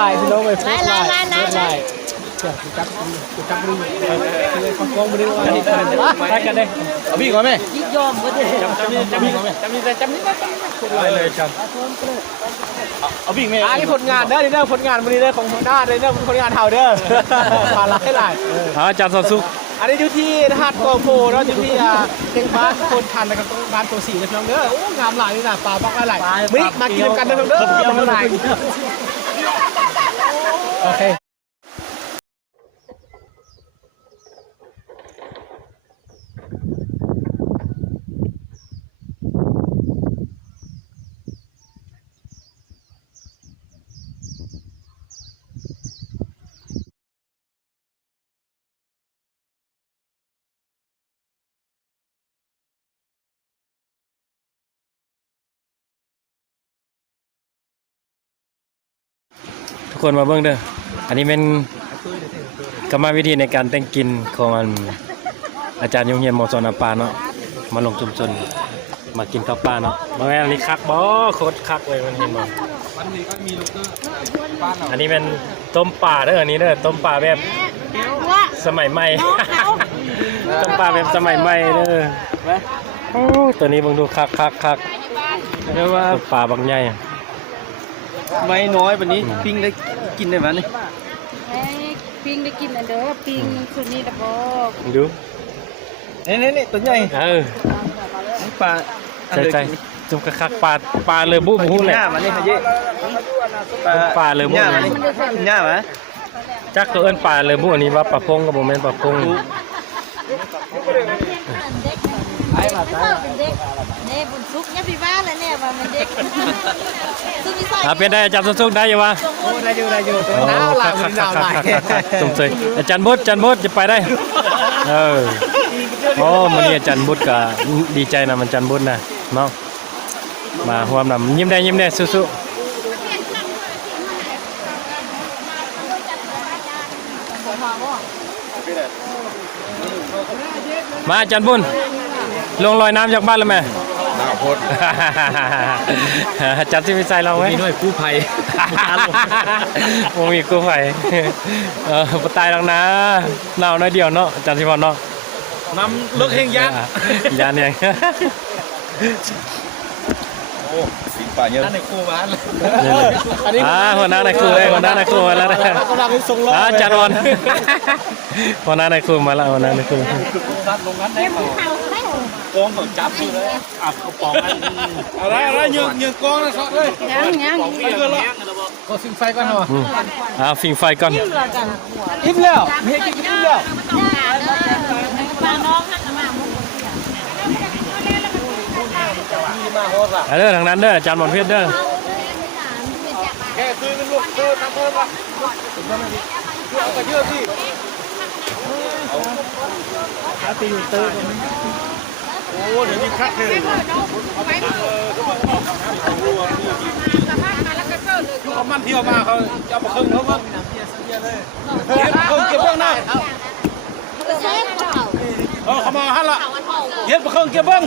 ลายพี่น้องเลยโพสต์ลายจับมือเลยฟังกองมือด้วยไปกันเลยเอาพี่ก่อนไหมยิ่งยอมก็ได้จำนี่โคตรลายเลยจำเอาพี่ไหมอันนี้ผลงานเด้อนี่เด้อผลงานวันนี้เด้อของหน้าเด้อผลงานเท่าเด้อผ่านหลายอาจารย์สอนสุขอันนี้อยู่ที่หาดกอโพเนาะอยู่ที่เชียงบ้านคนทันนะครับตรงบ้านตัวสีนะพี่น้องเด้อโอ้งามหลายนี่นะปลาบอกอะไรมื้อมากินกันนะพี่น้องเด้อเดียวหลายโอเคทุกคนมาเบิ่งเด้ออันนี้เป็นกรรมวิธีในการแต่งกินของอาจารย์ยงเฮียนมอสนาปาเนาะมาลงชุมชนมากินข้าวปลาเนาะมาแม่อันนี้คักบ่โคตรคักเลยมันเห็นบ่อันนี้เป็นต้มปลาเด้ออันนี้เด้อต้มปลาแบบสมัยใหม่ต้มปลาแบบสมัยใหม่เด้อโอ้ตัวนี้เบิ่งดูคักเรียกว่าปลาบางใหญ่ไม่น้อยวันนี้ปิ้งได้กินได้ไหมนี่ปิ้งได้กินอันเด้อปิ้งสุดนี้ตะบอกดูนี่ตัวใหญ่ปลาใจจุกคักปลาเลยบุ้มเลยมันนี่ฮะเย่ปลาเลยบุ้มง่ายไหมจักตัวเอิ้นปลาเลยบุ้มอันนี้ว่าปลาพงกับโมเมนต์ปลาพงไอ้มาตายเนี่ยบุญซุกเนี่ยพี่บ้านเลยเนี่ยว่ามันเด็กเป็นได้อาจารย์สุขได้ยังวะได้อยู่หนาวหลังหนาวหลายสมศรีอาจารย์บุตรจะไปได้โอ้มันนี่อาจารย์บุตรก็ดีใจนะมันอาจารย์บุตรนะเนาะมาห่วงนำยิ้มได้สู้มาอาจารย์บุญลงลอยน้ำจากบ้านแล้วไหมน้าพดจัดที่วิจัยเราไหมมีหน่วยกู้ภัยมีกู้ภัยปตายแล้วนะหนาวน้อยเดียวเนาะจัดที่พอเนาะน้ำเลิกเฮงยันเองโอ้สิงป่าเยอะนั่นในครูมาอันนี้หัวหน้าในครูเลยหัวหน้าในครูมาแล้วนะจัดวันหัวหน้าในครูมาแล้วหัวหน้าในครูลงนั้นได้กองเขาจับเลยเขาปองอะไรเยือกองนะเขาเลยยังก็ฟิงไฟก่อนเหรอฟิงไฟก่อนอิ่มแล้วเมียกินอิ่มแล้วเด้อทางนั้นเด้ออาจารย์หมอนเพชรเด้อแค่ซื้อเป็นลูกซื้อทำเพิ่มป่ะเอากระเยอะสิเอาตีเตอร์โอ้เดี๋ยวมีคัดเลยเขามันเที่ยวมาเขาจะเอามาครึ่งเขาบ้างเก็บเบื้องหน้าเขามาฮั่นละเย็บมาครึ่งเก็บเบื้อง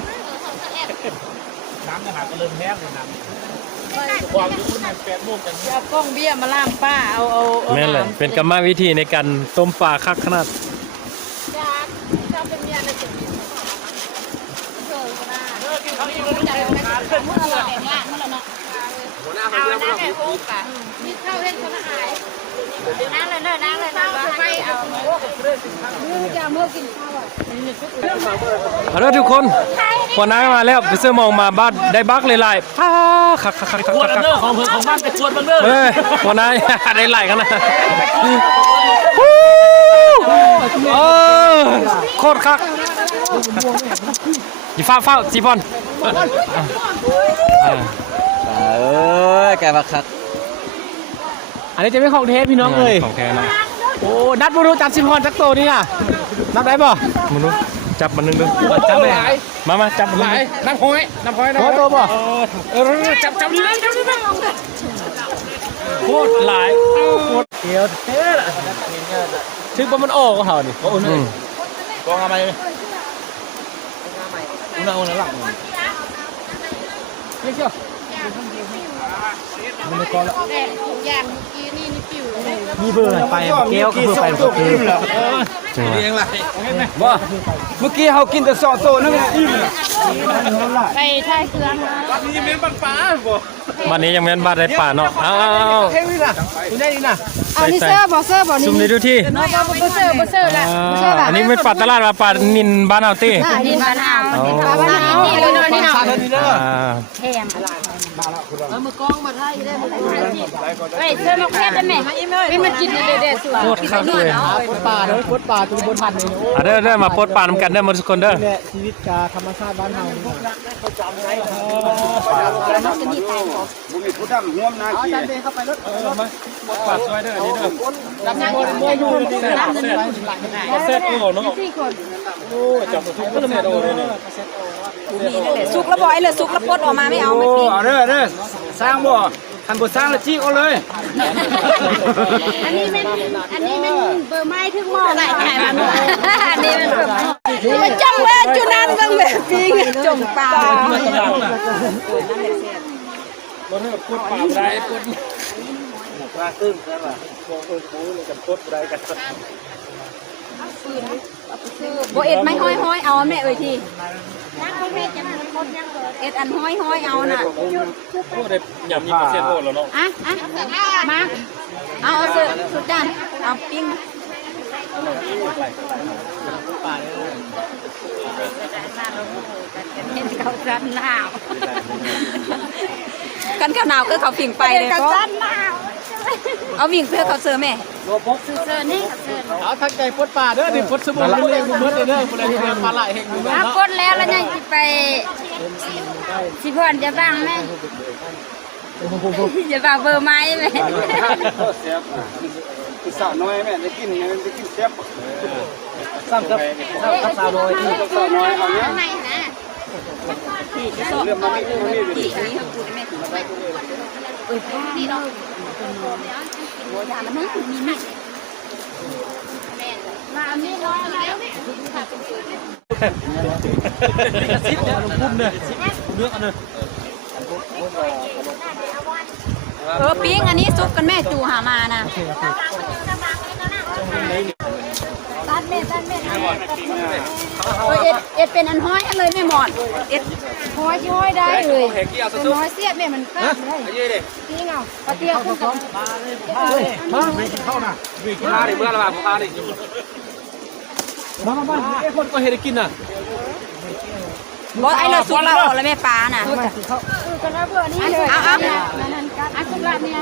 น้ำจะหากระเริ่มแห้งเลยน้ำความรู้ใน8 โมงกันเอากล้องเบี้ยมาล่ามป้าเอาแม่เลยเป็นกรรมวิธีในการต้มปลาคักขนาดเอาน้ำแม่พกอ่ะมีข้าวเล่นคนละหายน้ำเลยไปเอาจะเมื่อกินข้าวเอาละทุกคนพอน้ำมาแล้วไปซื้อมองมาบ้านได้บักเลยไล่คักของบ้านไปชวนบ้านเด้อพอน้ำได้ไล่กันนะโคตรคักอย่าฟ้าสีพอนแกบักคักอันนี้จะไม่ของเทสพี่น้องเลยของแท้นะโอ้นัดบุรุษจับสิพรจักโตนี่อ่ะนับได้ป่ะมนุษย์จับมันนึงดูจับเลยมาจับมันน้ำพอยโตป่ะจับดีโคตรหลายโคตรเกี่ยวเท่ละชื่อว่ามันออกก็เหรอนี่กองอะไรอุ่นหลังนี่เชียวมันไม่กองแล้วอย่างเมื่อกี้นี่ปิ้ มีเบอร์อะไรไปแก้วก็เบอร์ไปก็คือ บ่เมื่อกี้เขากินแต่2 โตนั่นอิ่ม ไปใช้เครื่อง บ้านนี้ยังแม่นบ้านได้ป่าเนาะเอา เฮ้ยนี่นะคุณได้นี่นะ เอานี่เสื้อบ่นี่ ซุ่มนี้ดูที่ น้องก็บ่เสื้อละบ่เสื้อละ อันนี้ไม่ป่าตลาดว่าป่านินบ้านเอาติ ดินบ้านเฮา เอา บ้านเฮานี่เลยนี่เนาะ ชาเท่านี้เด้อ แพงเฮ้ยเสื้อลูกเพชรได้ไหมไม่มันกินเด็ดๆสุด โคตรคักเลย โคตรป่าเลยโคตรป่าตัวบนพันเลยโอ้ เด้อมาโพดป่านำกันเด้อหมดทุกคนเด้อ แหละชีวิตกับธรรมชาติบ้านเฮา บุมีผู้ดำห่วมนาเกีย ป่าซอยเด้อนี่เด้อ บ่อยู่นี่นะ ก็เซ็ตโอ้เนาะ 4 คน โอ้จับตัวทุกคนเซ็ตโอ้เลยนี่ สุกแล้วบ่ไอ้เลยสุกแล้วปลดออกมาไม่เอาไม่ปิ้ง เอาเด้อสร้างบ่คันบ่สร้างแล้วจี้เอาเลย อันนี้มันเบอร์ไม้ถึงหม้อหลายไก่มันอันนี้มันเบอร์ไม้มาจ้องแม่จุนันบังแบบปิ้งจมปลา บ่ได้พูดป่าบ่ได้พูด บ่เอ็ดไม่ห้อยเอาแม่เอ้ยทีเอ็ดอันห้อยเอาน่ะ โอ้ได้ยำนี่เซ็ตโอ้แล้วเนาะ อ่ะมาเอาเสื้อสุดจานเอาปิ้งเขาจันหนาวกันข้าวหนาวคือเขาผิงไปเลยก็เอาวิ่งเพื่อเขาเสื้อแม่ เสื้อนี่เสื้อ เอาทักใจโคตรป่าเด้อนี่โคตรสมุนเลี้ยงบ่เบิดเด้อบ่ได้เลี้ยงปลาไหลแห่งบ่เบิด เอา เนาะ กดแล้วแล้วยังไปสิพ่อนจะบ้างไหมจะบ้างเบอร์ไม้ไหม เสียบคือสาวน้อยแม่ได้กินแซ่บ สร้างกับสาวน้อยที่ สาวน้อยเอาเนี้ย ไม่นะ เรื่องมันไม่มี ที่อันนี้เขาพูดแม่ถึงไปนี่เนาะหัวจานแล้วมั้งมีไหม มาอันนี้ร้อยแล้ว ซิดเนี่ยลุ่มเนี่ยเลือกอันนึง ปิ้งอันนี้ซุปกันแม่จูหามานะ ตัดเม็ดเอ็ดเป็นอันห้อยอันเลยแม่หมอนเอ็ด ห้อยได้เลยน้อยเสียบแม่มันฟาดเลยพี่เงาปะเตียวขึ้นกับ มาไม่กินข้าวนะ กินลาดิเมื่อละบาทพาดิ มาไอ้คนก็เฮ็ดกินน่ะ บอกไอ้เลยซุปเราออกแล้วแม่ปลาน่ะ กันแล้วเบื่อนี่เลยนั่นกันอันสุดละเนี่ย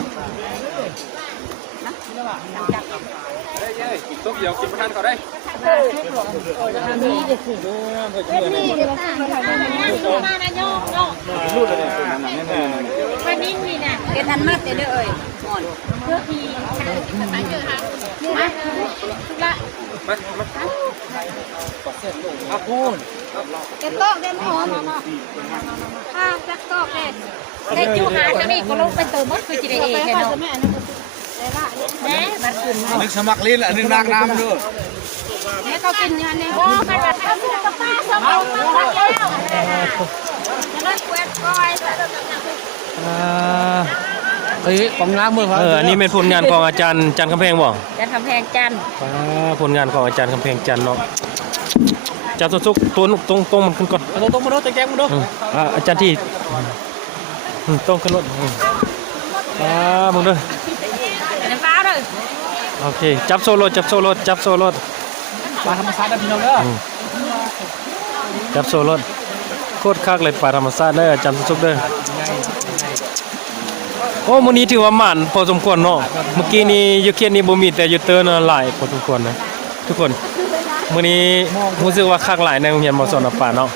กินตุ๊กเดียวกินประทานเขาได้ นี่เด็กสินี่เด็กต่างมานะโยกโยก รูดเลยวันนี้มีน่ะ เอ็ดอันมัดเด้อเอ้ยหมอน เพื่อทีมาเจอค่ะมาสุดละ อาพูน เด็กโตเด็กหอมจักโตเด็กเด็กจูหาจะนี่ก็ลงไปเติมมดคือจีเอแค่เนาะแม่บัดขึ้น นึกสมัครลิ้นนึกนางน้ำด้วย แม่เขากินยันเนี่ยโอ้มันแบบทำกับป้าสมองมันแล้วจะเลิกเวทปล่อย เฮ้ยของน้ำมือเขา อันนี้เป็นผลงานของอาจารย์จันคำแพงบ่ จะทำแพงจัน ผลงานของอาจารย์คำแพงจันเนาะจับสุกตัวตรงมันขึ้นก่อน ตรงมาดูแตงมาดู อาจารย์ที่ตรงขึ้นรถมึงเด้อ เป็นฟ้าเลย โอเคจับโซโลด ปลาธรรมชาติได้พี่น้องเด้อ จับโซโลดโคตรคักเลยป่าธรรมชาติเด้ออาจารย์สุกเด้อโอ้มื้อนี้ถือว่าหมานพอสมควรเนาะเมื่อกี้นี้ยูเคียนนี่บ่มีแต่ยูเตอร์น่ะหลายพอสมควรนะทุกคนมื้อนี้รู้สึกว่าคักหลายในโรงเรียนมสนป่าเนาะ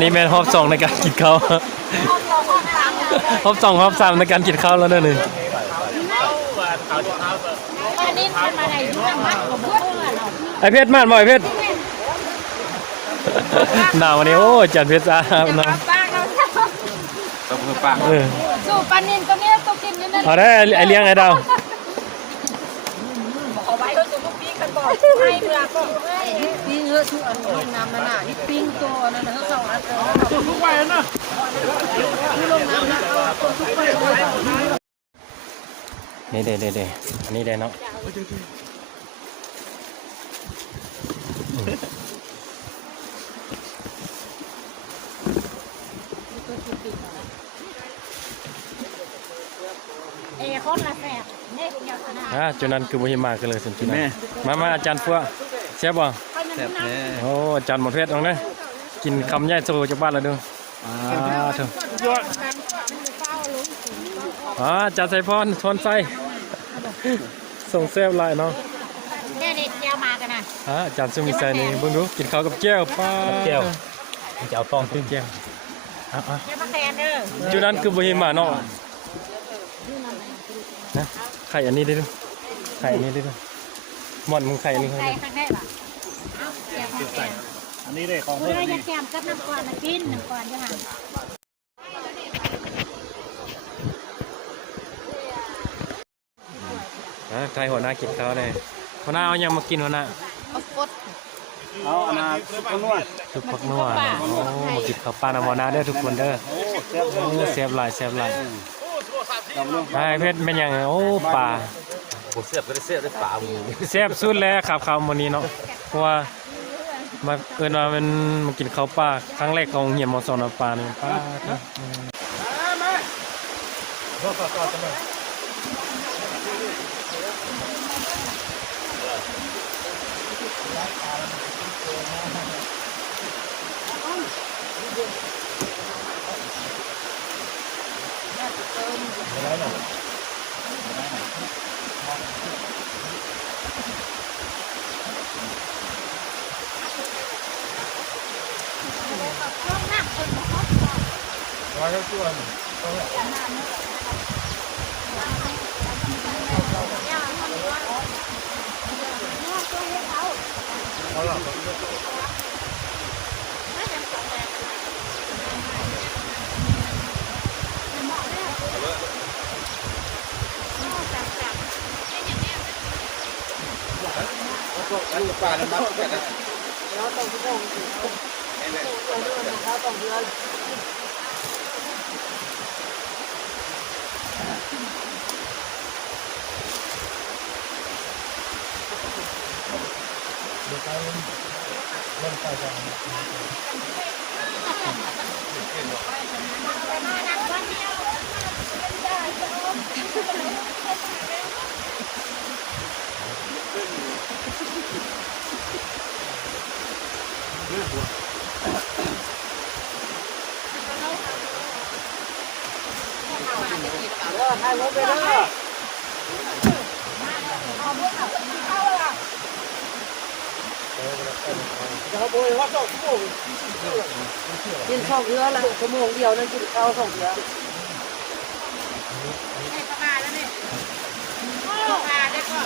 นี่แม่นรอบ2ในการกินข้าวรอบ2รอบ3ในการกินข้าวแล้วเด้อนี่ อันนี้ทำอะไรอยู่นะมัดกับเพื่อน ไอเพชรมานบ่ไอเพชรหนาววันนี้โอ้จัดเพชรจ้าเนาะ ป้าเรา ต้องมือปาก สู่ปันนินตัวนี้ตัวกินนี่นั่น เอาได้ไอเลี้ยงไอดาว เอาไว้ก็จะลูกปิ้งกันบ่ ให้เรือก็ ปิ้งเออทุกอันลงน้ำมันน่ะนี่ปิ้งตัวนั่นน่ะทั้ง2อันเออ ทุกไปนะ ลงน้ำนะเอาตัวทุกไป นี่เด้อันนี้ได้เนาะคนละแสบเนี่ยเดียวนะ จุนั้นคือบ่เห็นมากันเลยสนจุนั้นมาอาจารย์ฟัวแซ่บบ่ แซ่บแท้ โอ้อาจารย์หมดเพชรตรงนี้กินคำใหญ่โซจากบ้านแล้วเด้อเถอะอาจารย์ไซพรชนไซส่งแซ่บหลายเนาะ แค่เด็กเจียวมากันนะ อาจารย์ซุมีไซนี่เบิ่งดูกินข้าวกับแก้วป้าแก้วเจ้าตองตึ้งแก้วเจียวมาแทนเด้อ จุนั้นคือบ่เห็นมาเนาะนะไข่อันนี้ได้ด้วยไข่อันนี้ได้ด้วยหมอนมึงไข่อันนี้ ใส่ข้างได้ป่ะเอาเจียวมาแทน อันนี้ได้ของ เพื่อจะแกมกับน้ำก่อนนะกินน้ำก่อนจะหา ไทยหัวหน้ากินข้าวเลยหัวหน้าเอายังมากินหัวหน้า เอาอันนั้นคนนวด ซุปผักนัวโอ้มากินข้าวปลาน้ำหัวหน้าเด้อทุกคนเด้อเสียบหลายไอ้เพชรเป็นยังโอ้ปลา ผมเสียบก็ได้เสียบได้ป่าหมู เสียบสุดแล้วครับข้าวมื้อนี้เนาะเพราะว่ามาเอิ้นว่ามันมากินข้าวปลาครั้งแรกของเฮียมอสอนปลานี่ปลา ป่าน้ำมันกันนะให้รถไปเด้อ กินข้าวเรือละชั่วโมงเดียวนั่นกินข้าว2เรือ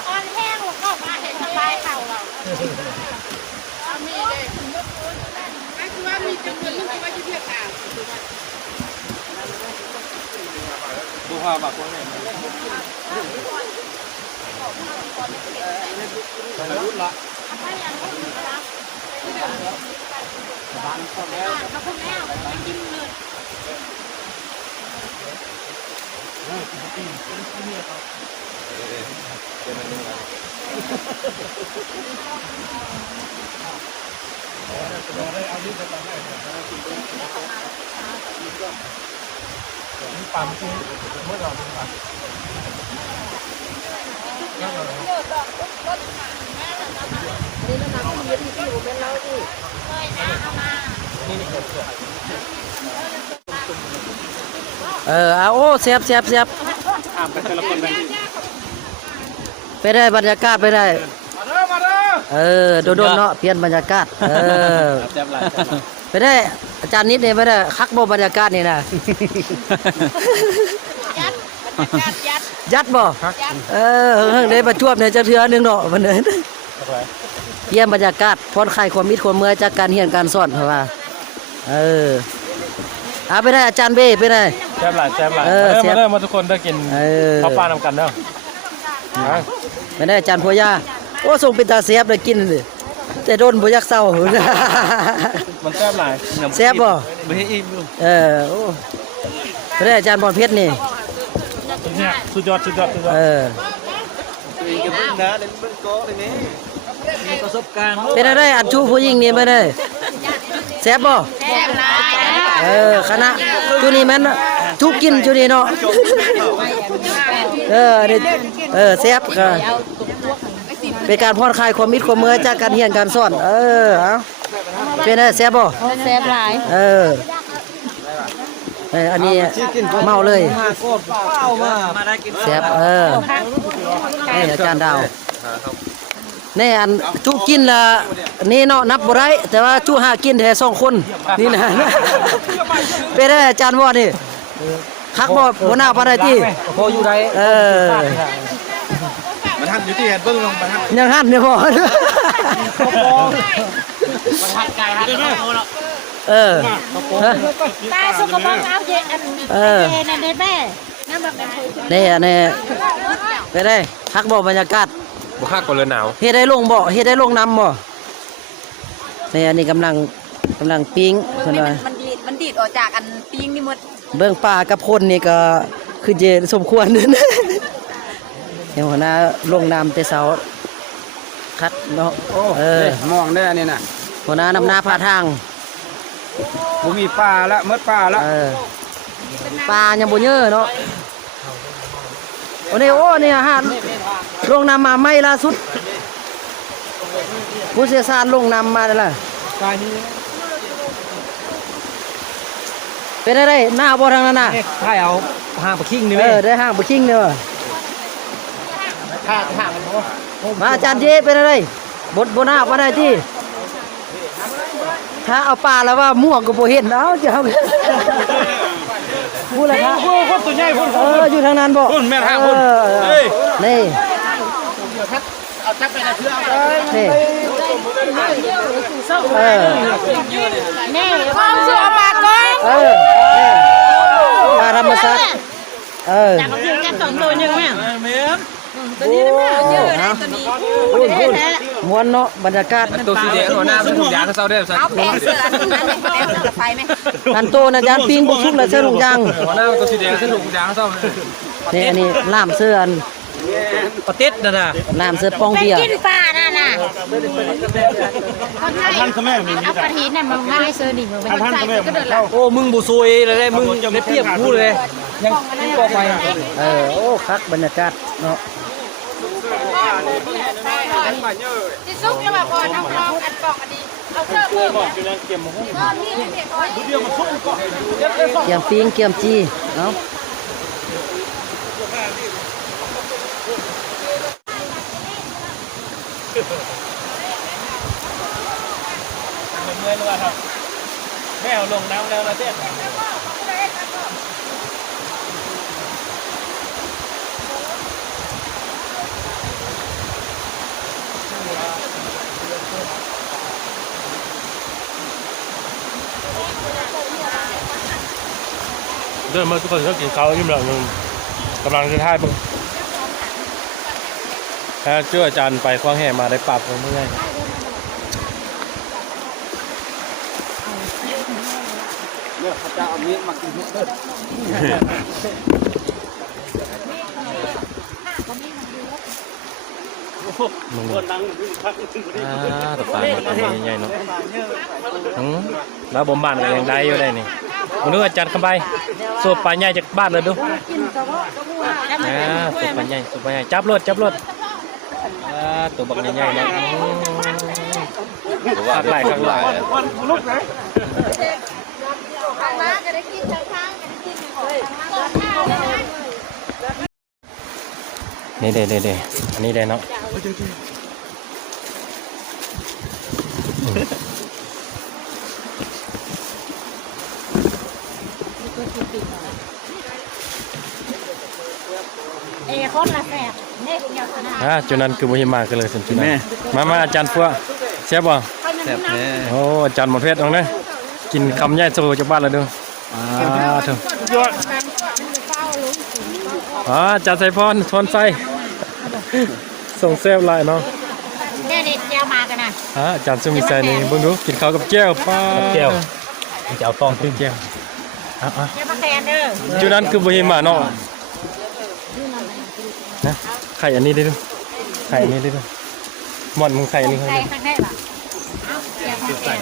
ตอนแห้งหัวก็มาเห็นสบายเข่าเรา ดูภาพแบบคนนี้รุ่นละ เขาพูดแล้วไปกินเลย ปั๊มคือเมื่อเราเป็นปั๊ม นี่นะน้ำเย็นที่อยู่เป็นเราดิ เลยนะเอามา โอ้เสียบ อ่านไปแต่ละคนเลย ไปได้บรรยากาศไปได้ มาเด้อ โดนเนาะเปลี่ยนบรรยากาศแซ่บหลาย ไปได้อาจารย์นิดเนี่ยไปได้คักบ่บรรยากาศนี่นะ ยัดบ่ได้ประจวบเนี่ยจะเทือนึงเนาะวันนี้เยี่ยมบรรยากาศผ่อนคลายความมิตรความเมื่อยจากการเรียนการสอนเพราะว่าไปได้อาจารย์เบ้ไปได้ แซ่บหลายมาเริ่มมาทุกคนได้กินข้าวปลานำกันเนาะ ไปได้อาจารย์พ่อย่าโอ้ส่งเป็นตาเสียบเลยกินเลยแต่โดนบ่ยักเศร้า มันแซ่บหลาย แซ่บบ่ ไม่ให้อิ่มดู โอ้ไปได้อาจารย์บอลเพชรนี่ เนี่ยสุดยอด เออ cái bưng đá đến bưng có đấy mấy มีประสบการณ์ เป็นอะไรอัดชูผู้หญิงนี่ไปเลยแซ่บบ่ แซ่บหลาย เออคณะจุนี่แม่นทุกกินจุนี่เนาะแซ่บก็เป็นการผ่อนคลายความมิตรความเมื่อจากการเรียนการสอนเอาเป็นอะไรแซ่บบ่ แซ่บหลาย อันนี้เมาเลย มาได้กิน แซ่บนี่อาจารย์ดาวนี่อันจุกินละนี่เนาะนับบ่ได้แต่ว่าจุหากินแค่2คนนี่นะเป็นได้อาจารย์ว่านี่คักบ่หน้าปานใดติ พออยู่ได้ mà thằng như thế บิ้งลงมาทาง ยังหันเนี่ยบ่ หัดไก่หัดเนาะ ตาสุกบ้องเอาเย็นนั่นได้แม่น้ำแบบนั้น นี่ไปได้คักบ่บรรยากาศ บ่คักก็เลยหนาว เฮ็ดได้ลงบ่เฮ็ดได้ลงน้ำบ่นี่อันนี้กำลังปิ้งเพิ่นว่า มันดีดออกจากอันปิ้งนี่หมด เบิ่งป่ากับคนนี่ก็คือเจสมควรนั่นเดี๋ยวหัวหน้าลงน้ำแต่เช้าคัดเนาะ มองได้อันนี้น่ะ หัวหน้านำหน้าพาทาง บ่มีปลาละมดปลาละ ปลายังบ่เยอะเนาะโอ้นี่อาหารลงน้ำมาไม่ล่าสุดผู้เชี่ยวชาญลงน้ำมาได้ล่ะ ปลานี้ เป็นอะไรหน้าบ่ทางนั้นน่ะ ถ้าเอาห่างปลาคิงนี่ ได้ห้างบ่คิงเด้อ ถ้าห่างมันบ่ มาอาจารย์เจเป็นอะไรบนหน้าบ่ได้ที่ถ้าเอาปลาแล้วว่าม่วงก็บ่เห็นเอ้าจะเอาพูดละครับ คนตัวใหญ่คน อยู่ทางนั้นบ่ คนแม่ทางคนเฮ้ย นี่ เอาจักไปนะเชื่อเอา นี่นี่ความสุขปากก้อน ปลาธรรมชาติจากกับเพื่อนกันสองตัวหนึ่งแม่ แม่น ตัวนี้นะแม่เยอะเลยตัวนี้พูดแท้ มวนเนาะบรรยากาศ ตัวสีแดงหัวหน้าเป็นถุงยางเซาเด้อ เอาแปลงเสื้ออันนั้นแปลงเสื้อไฟไหม อันโตนะจานปิ้งบุกชุกเลยเสื้อถุงยาง หัวหน้าตัวสีแดงเส้นถุงยางเซา นี่อันนี้ล่ามเสื้ออัน ปลาเต็ดน่ะนะ ล่ามเสื้อปอง ไป เบียร์ กินปลาน่ะนะคนไทย ท่านก็แม่มี เอาปลาทีน่ะมันง่ายเสื้อดิมันเป็นใจก็เดินละ โอ้มึงบ่ซวยเลยมึงจะไม่เปรียบกูเลยยังต่อไป โอ้คักบรรยากาศเนาะ ที่ซุกจะแบบว่าน้องๆอันกล่องอันนี้เอาเสื้อเพิ่มเนี่ยนี่ไม่เผ็ดน้อย เกี่ยมปิ้งเกี่ยมจีเนาะ เมื่อยเลยครับแม่เอาลงน้ำแล้วนะเด็ด เดินมาทุกคนก็กินข้าวอิ่มแล้วกำลังจะท่ายบึงถ้าเชื่ออาจารย์ไปคว้างแห่มาได้ปรับเมื่อย เนี่ยพระเจ้าเอามีดมากินเด้อ มึงตบปลาใหญ่ๆเนาะแล้วบ่มบ้านก็ยังได้อยู่ได้นี่มึงดูอาจารย์เข้าไปสูบปลาใหญ่จากบ้านเลยดูสูบปลาใหญ่จับรถตัวบักใหญ่ๆเนาะข้างหลาย ข้างล่างก็ได้กินข้างๆก็ได้กินของ นี่เด้อันนี้ได้เนาะคนละแฝดเนี่ยเดียวขนาด จุนั้นคือบ่เห็นมากันเลยสิจุนั้นมาอาจารย์ฟัวแซ่บบ่ แซ่บแท้ โอ้อาจารย์หมดเพชรตรงนี้กินคำใหญ่โซจากบ้านเลยดูเถอะอาจารย์ไซพรทอนไซส่งแซ่บลายเนาะ เนี่ยเดียวมากันนะ อาจารย์ซุมิไซนี่เบิ่งดูกินข้าวกับแก้วป้าแก้วจะเอาตองขึ้นแก้ว เดี๋ยวมาแทนเด้อ จุนั้นคือบ่เห็นมาเนาะ ฮะไข่อันนี้ได้ด้วยไข่อันนี้ได้ด้วยหมอนมึงไข่อันนี้ ไก่ข้างได้ป่ะเอาแกมแกม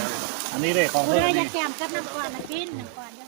อันนี้เลยของ เฮ้ยอย่าแกมกับน้ำก่อนนะกินน้ำก่อนจ้ะ